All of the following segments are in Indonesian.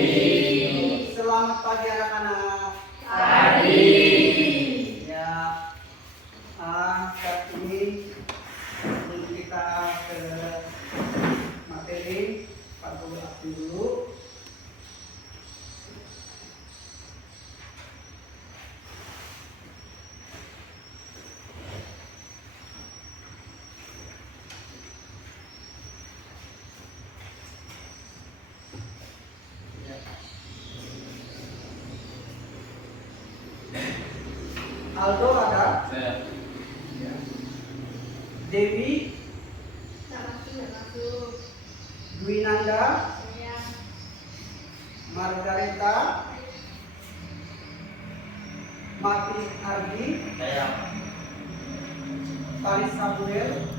Selamat pagi anak-anak. Pagi. Ya, saat ini sebelum kita ke materi, Pak Guru aktif dulu. Aldo ada? Saya. Ya. Dewi, Dwinanda, Margareta, Martis Ardi, Saya. Taris Samuel,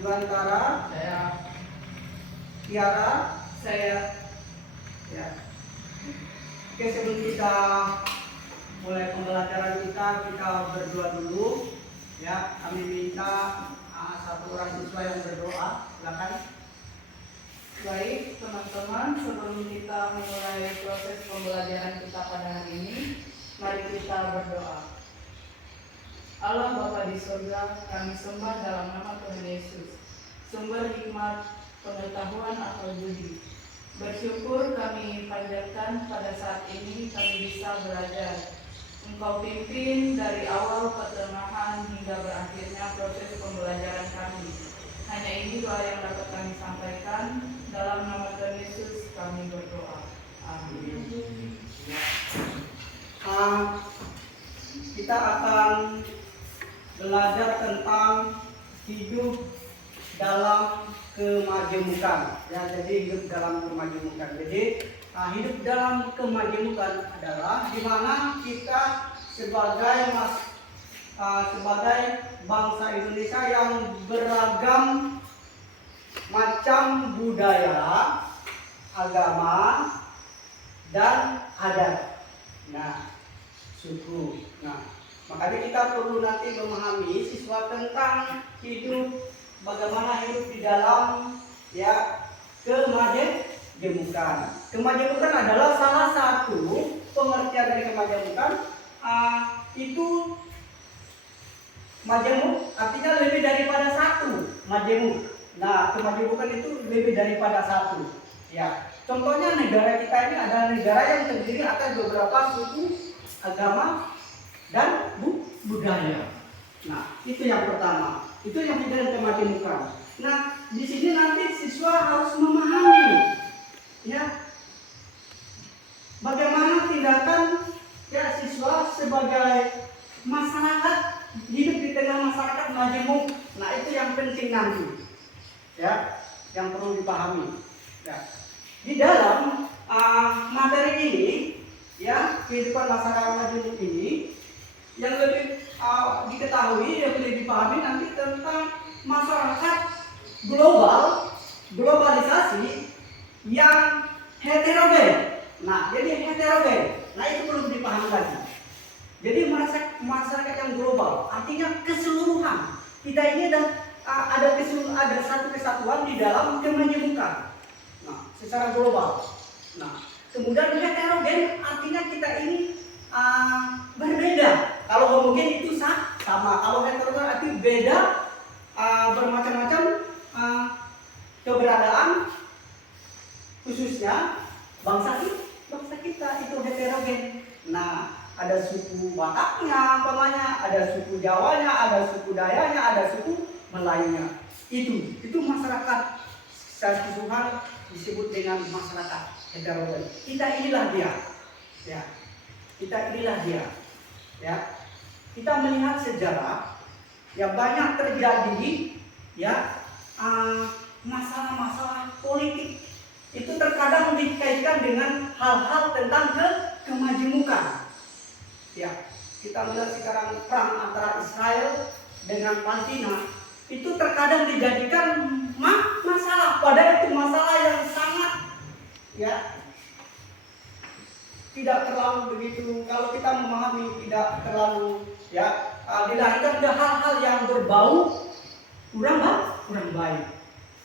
Yuantara, Saya. Tiara, saya. Ya. Oke, sebelum kita mulai pembelajaran kita berdoa dulu. Ya, kami minta satu orang siswa yang berdoa. Silakan. Baik teman-teman, sebelum kita memulai proses pembelajaran kita pada hari ini, mari kita berdoa. Allah Bapa di surga, kami sembah dalam nama Tuhan Yesus, sumber hikmat, pengetahuan atau budi. Bersyukur kami panjatkan pada saat ini kami bisa belajar. Engkau pimpin dari awal pertengahan hingga berakhirnya proses pembelajaran kami. Hanya ini doa yang dapat kami sampaikan. Dalam nama Tuhan Yesus kami berdoa. Amin. Kita akan belajar tentang hidup dalam kemajemukan. Ya, jadi hidup dalam kemajemukan. Jadi hidup dalam kemajemukan adalah di mana kita sebagai bangsa Indonesia yang beragam macam budaya, agama, dan adat. Nah, suku. Nah, makanya kita perlu nanti memahami siswa tentang hidup, bagaimana hidup di dalam kemajemukan. Kemajemukan adalah salah satu pengertian dari kemajemukan. Itu majemuk artinya lebih daripada satu. Majemuk. Nah, kemajemukan itu lebih daripada satu. Ya, contohnya negara kita ini adalah negara yang terdiri atas beberapa suku, agama, dan budaya. Nah, itu yang pertama. Itu yang tidak kemajemukan. Nah, di sini nanti siswa harus memahami, ya, bagaimana tindakan siswa sebagai masyarakat hidup di tengah masyarakat majemuk. Nah, itu yang penting nanti, ya, yang perlu dipahami. Ya. Di dalam materi ini, ya, kehidupan masyarakat majemuk ini, yang lebih diketahui, yang lebih dipahami nanti tentang masyarakat globalisasi yang heterogen. Nah, jadi heterogen. Nah, itu perlu dipahami lagi. Jadi masyarakat yang global artinya keseluruhan. Kita ini ada satu kesatuan di dalam kemajemukan. Nah, secara global. Nah, kemudian heterogen artinya kita ini berbeda. Kalau homogen itu sama. Kalau heterogen artinya beda, bermacam-macam keberadaan, khususnya bangsa kita itu heterogen. Nah, ada suku Bataknya, ada suku Jawanya, ada suku Dayanya, ada suku Melayunya. Itu masyarakat secara keseluruhan disebut dengan masyarakat heterogen. Kita inilah dia. Ya. Kita inilah dia. Ya. Kita melihat sejarah yang banyak terjadi, ya, masalah-masalah politik. Itu terkadang dikaitkan dengan hal-hal tentang kemajemukan. Ya, kita melihat sekarang perang antara Israel dengan Palestina itu terkadang dijadikan masalah, padahal itu masalah yang sangat, ya, tidak terlalu begitu. Kalau kita memahami, tidak terlalu, dilahirkan ke hal-hal yang berbau kurang baik.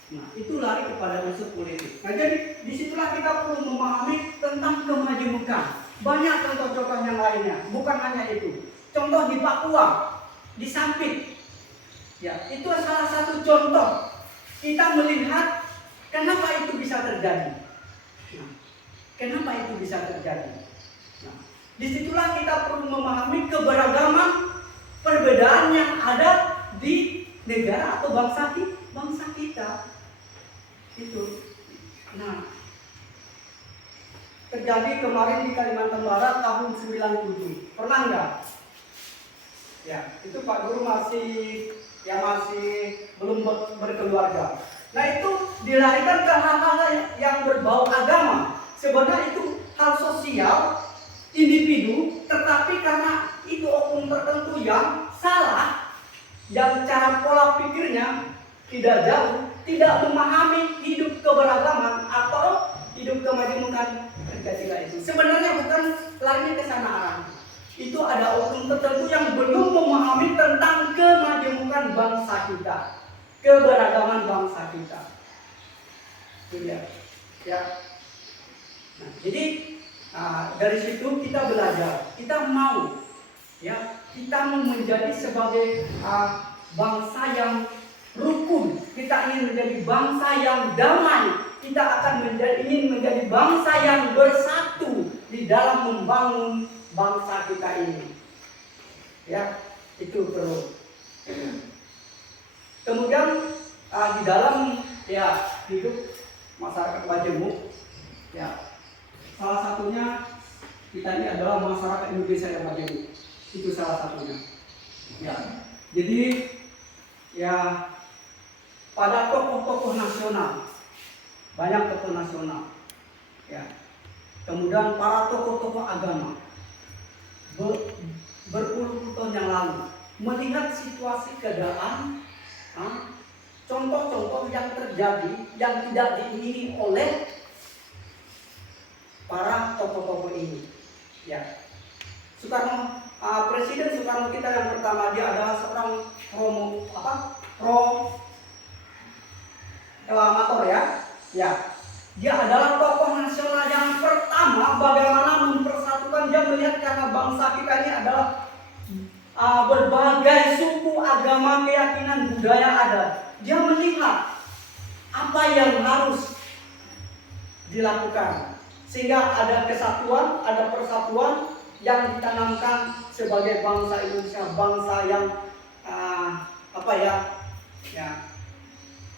Nah, itu lari kepada musuh politik. Nah, jadi disitulah kita perlu memahami tentang kemajemukan. Banyak contoh-contoh yang lainnya, bukan hanya itu. Contoh di Papua, di Sampit, ya itu salah satu contoh. Kita melihat kenapa itu bisa terjadi. Nah, kenapa itu bisa terjadi? Nah, disitulah kita perlu memahami keberagaman perbedaan yang ada di negara atau bangsa kita. Itu. Nah, terjadi kemarin di Kalimantan Barat tahun 97. Pernah nggak? Ya, itu Pak Guru masih belum berkeluarga. Nah, itu dilarikan ke hal-hal yang berbau agama. Sebenarnya itu hal sosial individu, tetapi karena itu oknum tertentu yang salah, yang cara pola pikirnya tidak jauh, tidak memahami hidup keberagaman atau hidup kemajemukan, terjadilah itu. Sebenarnya bukan larinya ke sana arahnya. Itu ada oknum tertentu yang belum memahami tentang kemajemukan bangsa kita, keberagaman bangsa kita. Itu dia. Ya. Nah, jadi dari situ kita belajar, kita mau menjadi sebagai bangsa yang rukun, kita ingin menjadi bangsa yang damai, kita akan ingin menjadi bangsa yang bersatu di dalam membangun bangsa kita ini. Ya, itu perlu. Kemudian di dalam hidup masyarakat majemuk, salah satunya kita ini adalah masyarakat Indonesia yang majemuk. Itu salah satunya. Jadi pada tokoh-tokoh nasional, banyak tokoh nasional. Kemudian para tokoh-tokoh agama berpuluh-puluh tahun yang lalu melihat situasi keadaan, contoh-contoh yang terjadi yang tidak diingini oleh para tokoh-tokoh ini. Presiden Soekarno kita yang pertama, dia adalah seorang proklamator Dia adalah tokoh nasional yang pertama bagaimana mempersatukan. Dia melihat karena bangsa kita ini adalah berbagai suku, agama, keyakinan, budaya ada. Dia melihat apa yang harus dilakukan sehingga ada kesatuan, ada persatuan yang ditanamkan sebagai bangsa Indonesia, bangsa yang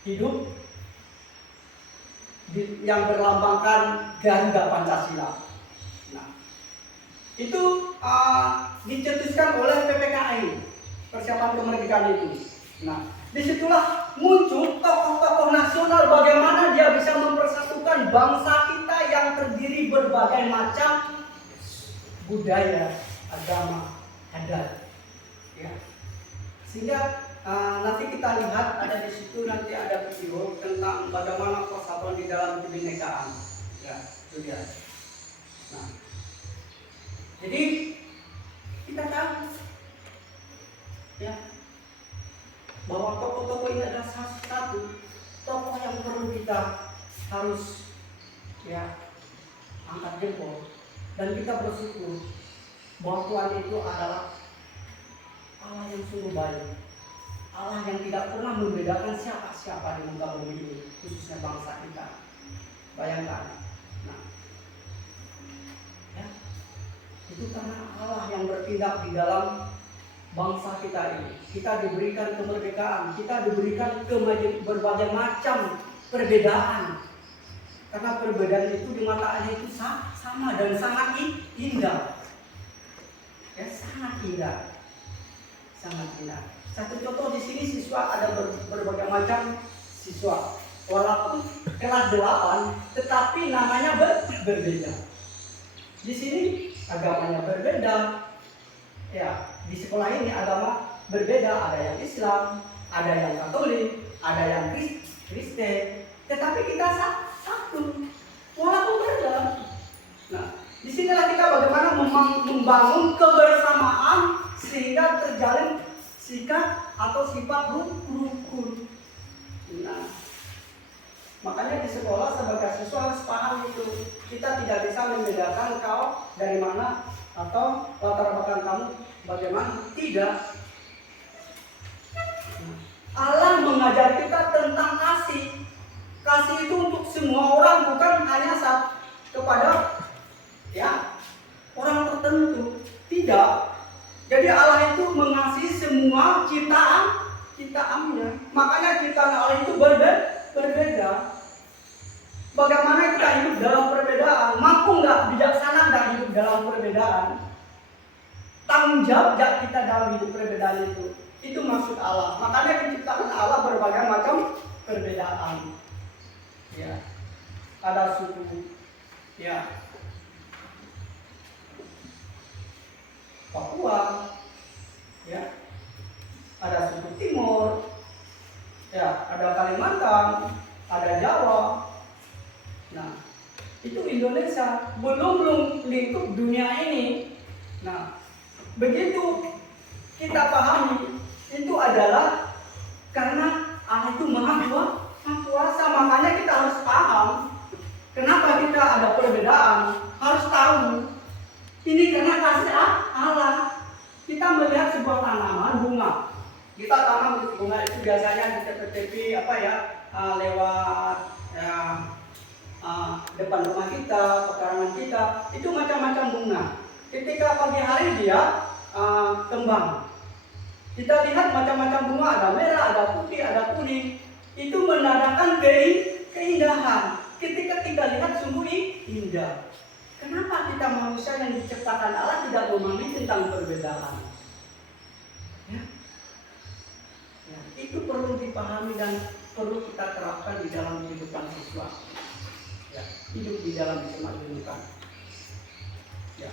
hidup yang berlambangkan Garuda Pancasila. Nah, itu dicetuskan oleh PPKI, persiapan kemerdekaan itu. Nah, disitulah muncul tokoh-tokoh nasional bagaimana dia bisa mempersatukan bangsa kita yang terdiri berbagai macam budaya, agama, adat. Sehingga nanti kita lihat ada di situ, nanti ada video tentang bagaimana persatuan di dalam kebinekaan. Itu dia. Nah, jadi kita tahu bahwa tokoh-tokoh ini adalah satu tokoh yang perlu kita harus angkat jempol dan kita bersyukur bahwa Tuhan itu adalah Allah yang sungguh baik. Allah yang tidak pernah membedakan siapa-siapa di muka bumi ini, khususnya bangsa kita. Bayangkan. Nah, itu karena Allah yang bertindak di dalam bangsa kita ini. Kita diberikan kemerdekaan, kita diberikan berbagai macam perbedaan. Karena perbedaan itu di mata Allah itu sama dan sangat indah. Sangat indah. Sangat indah. Satu contoh di sini siswa ada berbagai macam siswa. Walaupun kelas 8 tetapi namanya berbeda. Di sini agamanya berbeda. Di sekolah ini agama berbeda, ada yang Islam, ada yang Katolik, ada yang Kristen. Tetapi kita satu. Walaupun berbeda. Nah, disinilah kita bagaimana membangun kebersamaan sehingga terjalin sikap atau sifat rukun. Nah, keluarga siswa harus paham itu. Kita tidak bisa membedakan kau dari mana atau latar belakang kamu bagaimana. Tidak. Allah mengajar kita tentang kasih. Kasih itu untuk semua orang, bukan hanya kepada ya orang tertentu. Tidak. Jadi Allah itu mengasihi semua ciptaannya. Makanya ciptaan Allah itu berbeda. Bagaimana kita hidup dalam perbedaan? Mampu nggak bijaksana dan hidup dalam perbedaan? Tanggung jawab kita dalam hidup perbedaan itu. Itu maksud Allah. Makanya diciptakan Allah berbagai macam perbedaan. Ya, ada suku, ya, Papua, ya, ada suku Timur, ya, ada Kalimantan, ada Jawa. Nah, itu Indonesia belum lingkup dunia ini. Nah, begitu kita pahami itu adalah karena Allah itu maha kuasa. Makanya kita harus paham kenapa kita ada perbedaan. Harus tahu ini karena kasih Allah. Kita melihat sebuah tanaman bunga. Kita tanam bunga itu biasanya di tepi-tepi lewat depan rumah kita, pekarangan kita, itu macam-macam bunga. Ketika pagi hari dia kembang. Kita lihat macam-macam bunga, ada merah, ada putih, ada kuning. Itu menandakan keindahan. Ketika kita lihat sungguh indah. Kenapa kita manusia yang diciptakan Allah tidak memahami tentang perbedaan? Ya. Ya, itu perlu dipahami dan perlu kita terapkan di dalam kehidupan siswa. Ya, hidup di dalam kemajemukan. Ya.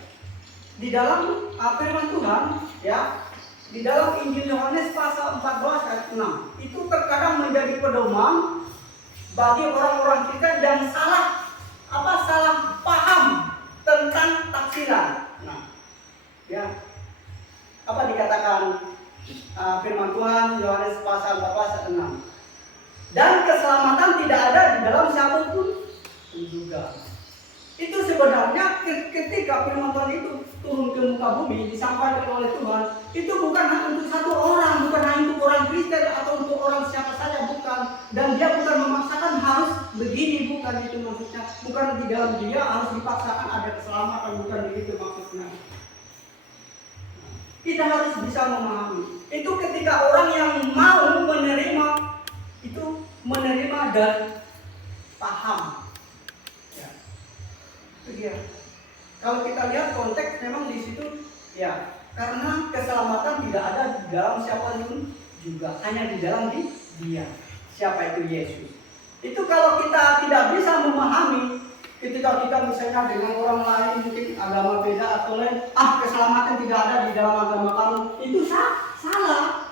Di dalam firman Tuhan, ya, di dalam Injil Yohanes pasal 14 ayat 6, itu terkadang menjadi pedoman bagi orang-orang kita yang salah paham tentang tafsiran. Nah, ya, apa dikatakan firman Tuhan Yohanes pasal 14 ayat 6? Dan keselamatan tidak ada di dalam siapapun juga. Itu sebenarnya ketika firman Tuhan itu turun ke muka bumi disampaikan oleh Tuhan, itu bukan hanya untuk satu orang, bukan hanya untuk orang Kristen atau untuk orang siapa saja, bukan. Dan dia bukan memaksakan harus begini, bukan itu maksudnya. Bukan di dalam dia harus dipaksakan ada keselamatan, bukan begitu maksudnya. Kita harus bisa memahami. Itu ketika orang yang mau menerima dan paham. Ya. Kalau kita lihat konteks memang di situ ya, karena keselamatan tidak ada di dalam siapapun juga, hanya di dalam Dia. Siapa itu Yesus. Itu kalau kita tidak bisa memahami, ketika kita misalnya dengan orang lain mungkin agama beda atau lain, keselamatan tidak ada di dalam agama kamu, itu salah.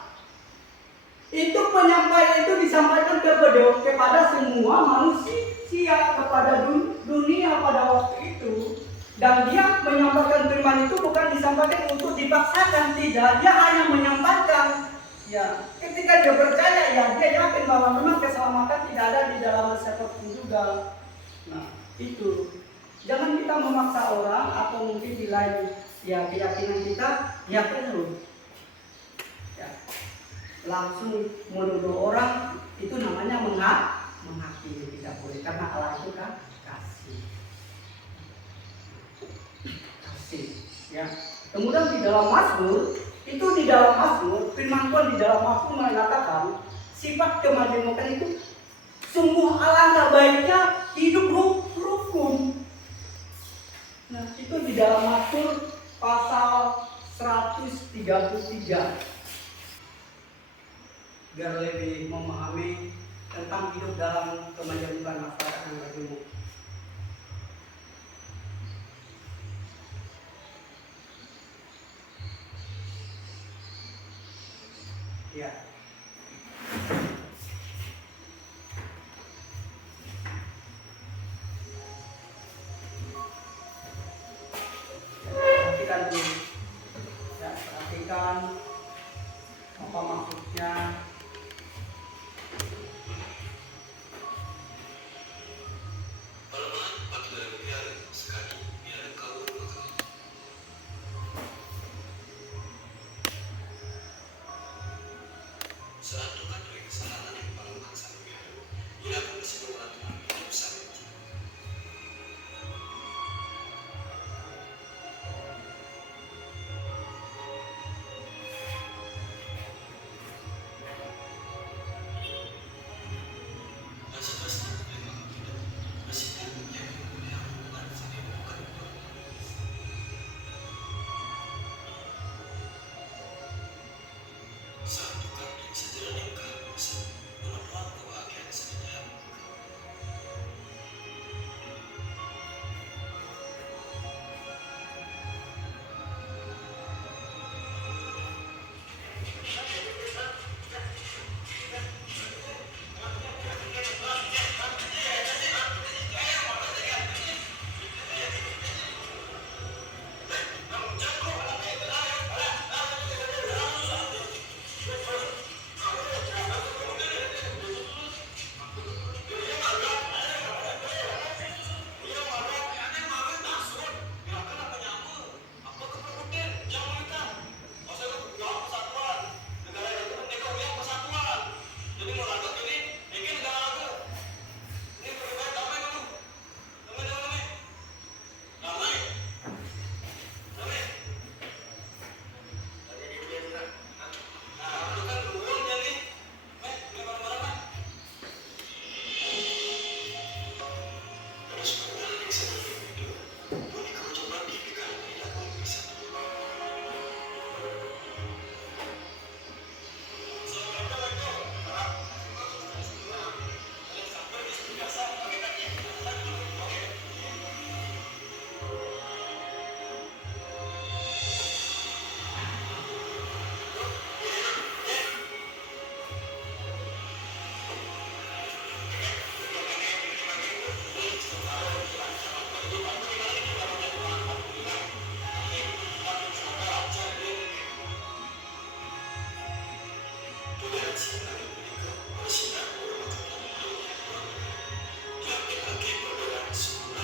Itu penyampaian itu disampaikan kepada semua manusia, kepada dunia pada waktu itu. Dan dia menyampaikan firman itu bukan disampaikan untuk dipaksakan, tidak. Dia hanya menyampaikan. Ya, ketika dia percaya, ya dia yakin bahwa memang keselamatan tidak ada di dalam siapapun juga. Nah, itu. Jangan kita memaksa orang atau mungkin di lain ya keyakinan kita, ya perlu. Ya. Langsung menuduh orang itu namanya menghakimi, tidak boleh, karena Allah itu kan kasih. Ya. Kemudian di dalam Mazmur, firman Tuhan di dalam Mazmur mengatakan sifat kemajemukan itu sungguh alangkah baiknya hidup rukun. Nah, itu di dalam Mazmur pasal 133. Biar lebih memahami tentang hidup dalam kemajemukan masyarakat yang majemuk. Ya. Perhatikan dulu. Ya, perhatikan apa maksudnya.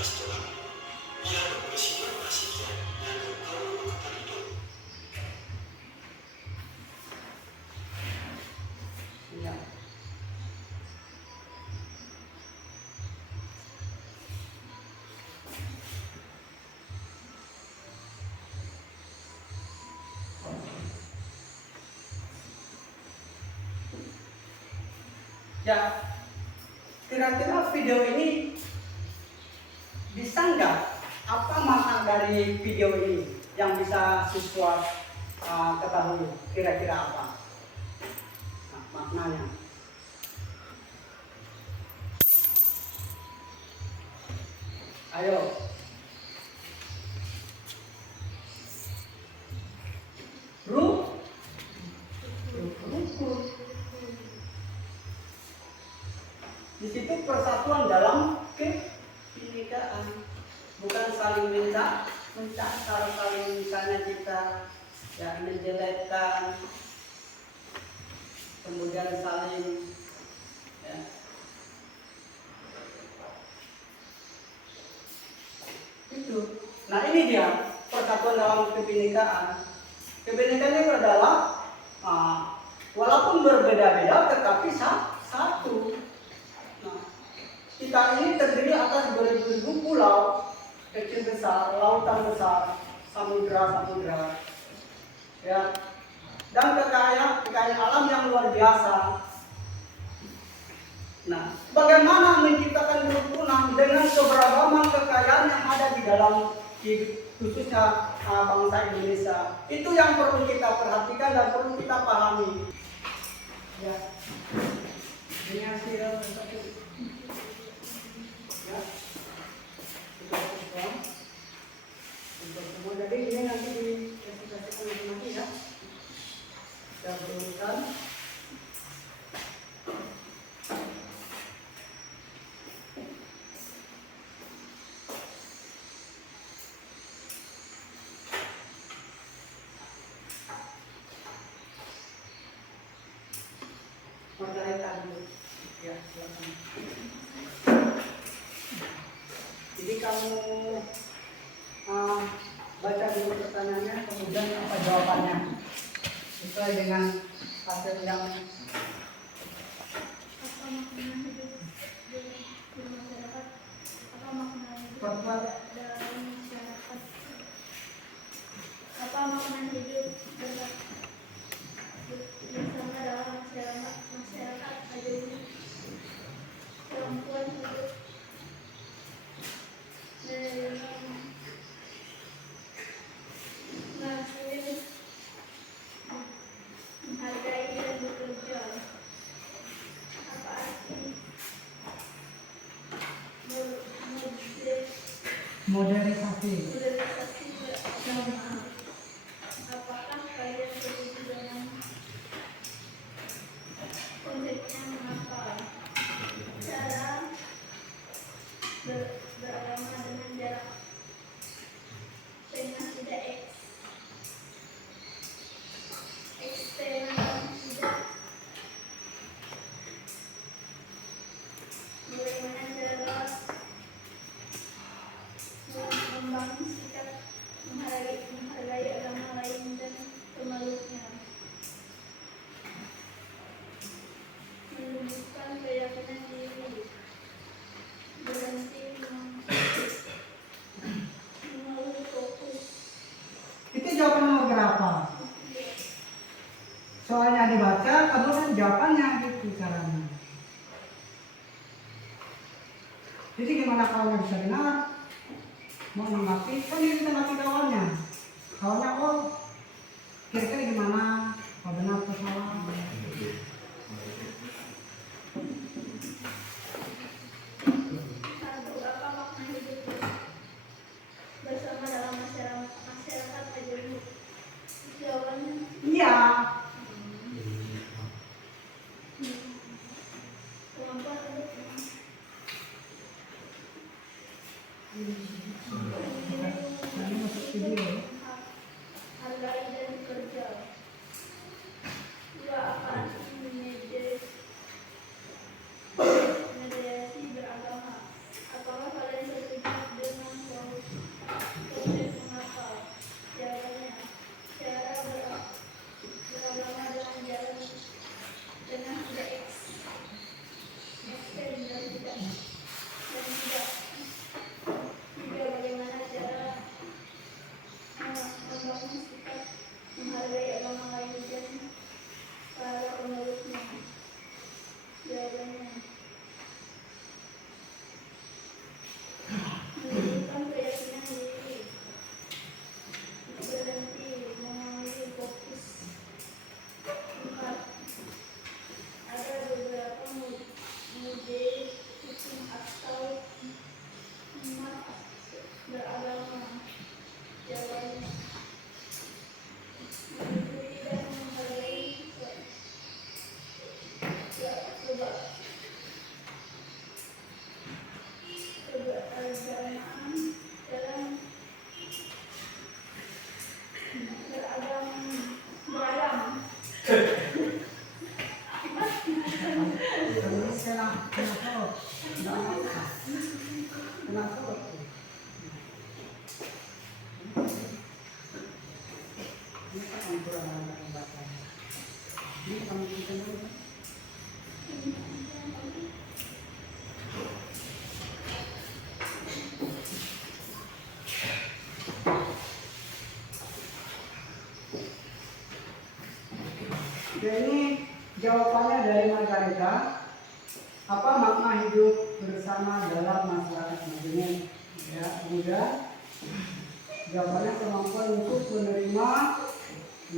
Ya. Ya, kira-kira video ini bisa nggak apa makna dari video ini yang bisa siswa ketahui kira-kira apa maknanya? Ayo. Rukun. Di situ persatuan dalam kebinekaan, bukan saling minta, kalau saling misalnya kita ya menjelekkan, kemudian saling ya. Itu. Nah ini dia persatuan dalam kebinekaan. Kebinekaan itu adalah walaupun berbeda-beda tetapi satu. Nah, kita ini terdiri atas beribu-ribu pulau kecil besar, lautan besar, samudra, ya, dan kekayaan alam yang luar biasa. Nah, bagaimana menciptakan kerukunan dengan keberagaman kekayaan yang ada di dalam khususnya bangsa Indonesia? Itu yang perlu kita perhatikan dan perlu kita pahami. Ya, ini hasil ya. Untuk semua, jadi ini nanti dipresentasikan nanti ya. Kita berurutan. Ya, jadi kamu baca dulu pertanyaannya, kemudian apa jawabannya sesuai dengan hasil yang Apa makna hidup di masyarakat? Apa makna hidup Pertama. dalam masyarakat? Apa makna hidup bersama dalam masyarakat adanya perempuan hidup menghargai dan bekerja. Apa arti modernisasi? modernisasi beragama? Apakah kalian setuju dengan konsepnya? Mengapa cara beragama dengan jarak dengan tidak eksternal tidak? Bagaimana cara membangun sikap menghargai agama lain dan pemeluknya, menumbuhkan keyakinan diri, berhenti mengeluh fokus. Itu jawaban nomor berapa? Soalnya dibaca, kemudian jawabannya gitu caranya. Jadi gimana kalau bisa benar? Mau mengerti, kan ini kita ngerti kawannya. Kawannya, oh kira-kira gimana? Apa benar atau salah? Satu, apa makna hidup bersama dalam masyarakat adanya? Jawabannya Iya. kemampuan untuk Tadi masuk video. hargai dan bekerja. Dua, apa arti mediasi beragama? Apakah kalian setuju beragama. Jawabannya mengikuti dan menghargai keberagamaan dalam beragam. Ya, ini jawabannya dari Margareta. Apa makna hidup bersama dalam masyarakat Majemuk? Ya, mudah. Jawabannya kemampuan untuk menerima,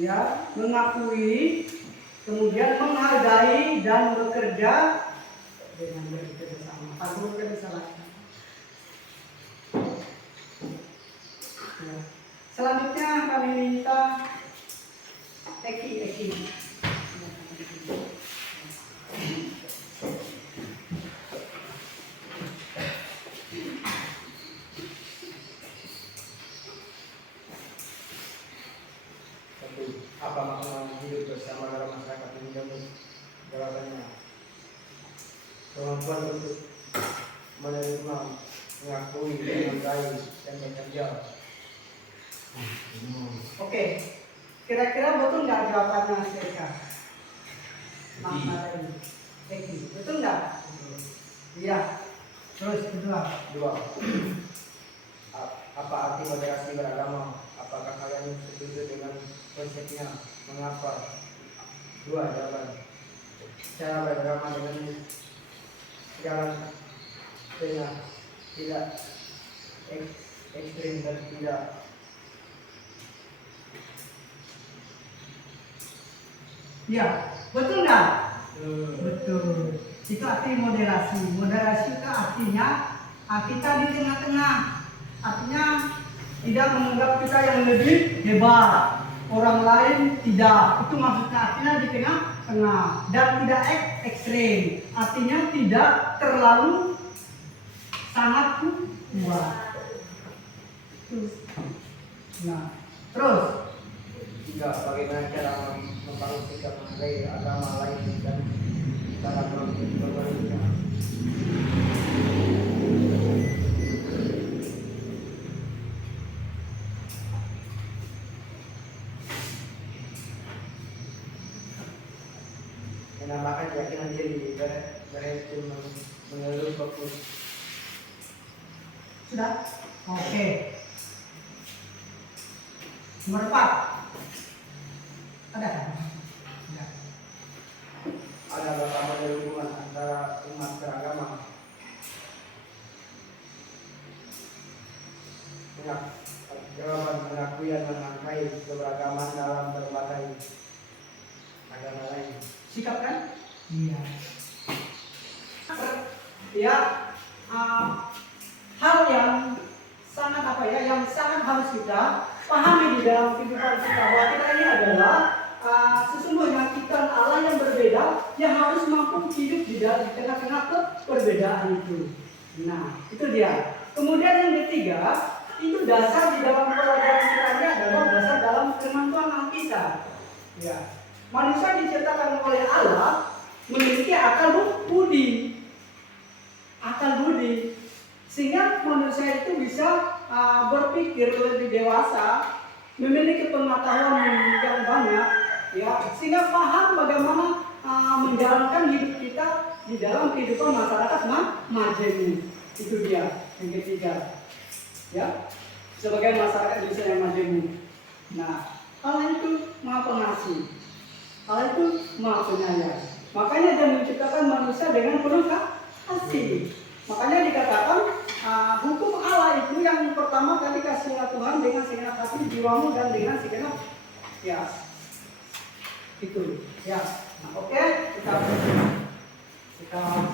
ya, mengakui, kemudian menghargai dan bekerja dengan bekerja sama. Aku kan salah. Ya. Selanjutnya kami minta Eki. Apa makna hidup bersama dalam masyarakat Majemuk? Jawabannya kemampuan untuk menerima, mengakui, menghargai, dan bekerja. Oke, kira-kira betul nggak jawabannya Seka? Makna dari Eki, betul nggak? Iya. Terus kedua. Apa arti moderasi beragama? Apakah kalian setuju dengan konsepnya? Mengapa? 2. Jawaban. Cara beragama dengan jalan tengah, tidak ekstrim dan tidak Iya, betul nggak? Betul. Itu arti moderasi. Moderasi itu artinya kita di tengah-tengah. Artinya tidak menganggap kita yang lebih hebat, orang lain tidak. Itu maksudnya artinya di tengah-tengah dan tidak ekstrim. Artinya tidak terlalu sangat kuat. Nah, terus 3. Bagaimana cara membangun sikap menghargai agama lain dan cara berbaliknya? Menambahkan keyakinan diri, berhenti mengeluh fokus. sudah? Oke. Nomor 4. Ada kan? Ya. Ada bagaimana dari hubungan antara umat beragama? Jawaban mengakui dan menghargai keberagaman dalam berbagai agama lain. Sikap kan? Iya. Ya, hal yang sangat yang sangat harus kita pahami di dalam kehidupan kita bahwa kita ini adalah sesungguhnya kita Allah yang berbeda yang harus mampu hidup di tengah-tengah perbedaan itu. Nah, itu dia. Kemudian yang ketiga, itu dasar di dalam pelajaran kita ini adalah dasar dalam firman Tuhan Alkitab. Ya. Manusia diciptakan oleh Allah memiliki akal budi. Sehingga manusia itu bisa berpikir lebih dewasa, memiliki pengetahuan yang banyak, ya, sehingga paham bagaimana menjalankan hidup kita di dalam kehidupan masyarakat Majemuk. Itu dia yang ketiga, ya, sebagai masyarakat Indonesia yang Majemuk. Nah, Allah itu Maha Pengasih, Allah itu Maha Penyayang. Makanya Dia menciptakan manusia dengan penuh kasih. Makanya dikatakan hukum Allah itu yang pertama kali kasihlah Tuhan dengan segenap hati, jiwamu dan dengan segenap, ya, itu, ya. Nah, oke, kita sekarang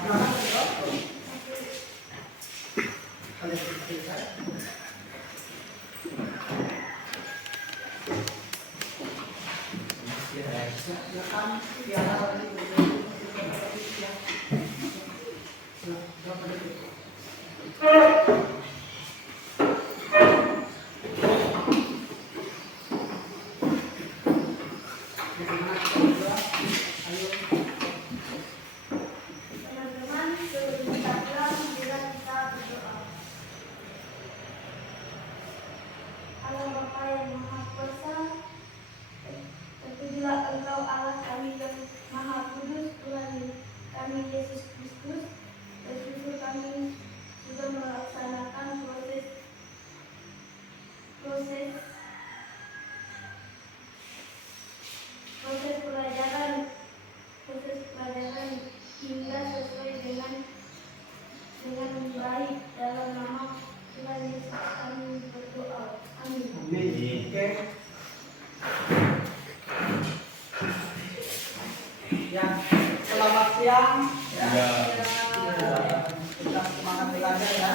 Kalian seperti saya. Ya kan, tiada lagi ya. Berapa detik? Teman-teman, bermintalah bila kita berdoa. Allah Bapa yang Maha Kuasa, terpujilah Engkau Allah kami yang Maha Kudus, Tuhan kami Yesus Kristus. Bersyukur kami sudah melaksanakan proses pelajaran hingga sesuai dengan baik dalam nama Tuhan Yesus kami berdoa. Amin. Amin. Oke. Ya, selamat siang. Ya. Kita semangat belajar ya.